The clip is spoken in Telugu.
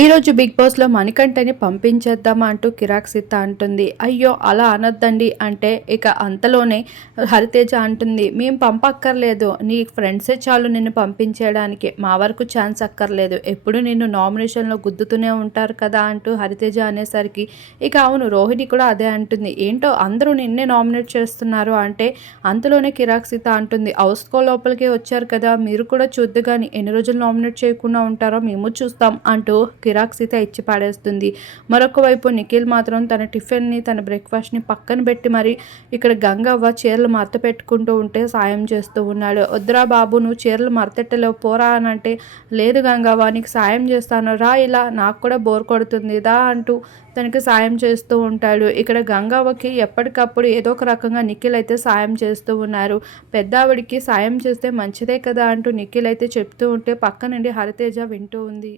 ఈరోజు బిగ్ బాస్లో మణికంఠని పంపించేద్దామా అంటూ కిరాక్ సీత అంటుంది. అయ్యో అలా అనొద్దండి అంటే ఇక అంతలోనే హరితేజ అంటుంది. మేము పంపక్కర్లేదు. నీ ఫ్రెండ్సే చాలు నిన్ను పంపించేయడానికి. మా వరకు ఛాన్స్ అక్కర్లేదు. ఎప్పుడు నిన్ను నామినేషన్లో గుద్దుతూనే ఉంటారు కదా అంటూ హరితేజ అనేసరికి ఇక అవును రోహిణి కూడా అదే అంటుంది. ఏంటో అందరూ నిన్నే నామినేట్ చేస్తున్నారు అంటే అంతలోనే కిరాక్ సీత అంటుంది. హౌస్కో లోపలికి వచ్చారు కదా. మీరు కూడా చూద్దు కానీ ఎన్ని రోజులు నామినేట్ చేయకుండా ఉంటారో మేము చూస్తాం అంటూ కిరాక్ సీత ఇచ్చి పాడేస్తుంది. మరొక వైపు నిఖిల్ మాత్రం తన టిఫిన్ని తన బ్రేక్ఫాస్ట్ని పక్కన పెట్టి మరి ఇక్కడ గంగవ్వ చీరలు మరత పెట్టుకుంటూ ఉంటే సాయం చేస్తూ ఉన్నాడు. వద్దురా బాబు నువ్వు చీరలు మరతెట్టలేవు పోరా అని అంటే లేదు గంగవ్వ నీకు సాయం చేస్తాను రా ఇలా నాకు కూడా బోర్ కొడుతుంది దా అంటూ తనకి సాయం చేస్తూ ఉంటాడు. ఇక్కడ గంగవ్వకి ఎప్పటికప్పుడు ఏదో ఒక రకంగా నిఖిల్ అయితే సాయం చేస్తూ ఉన్నారు. పెద్దావిడికి సాయం చేస్తే మంచిదే కదా అంటూ నిఖిల్ అయితే చెప్తూ ఉంటే పక్క నుండి హరితేజ వింటూ ఉంది.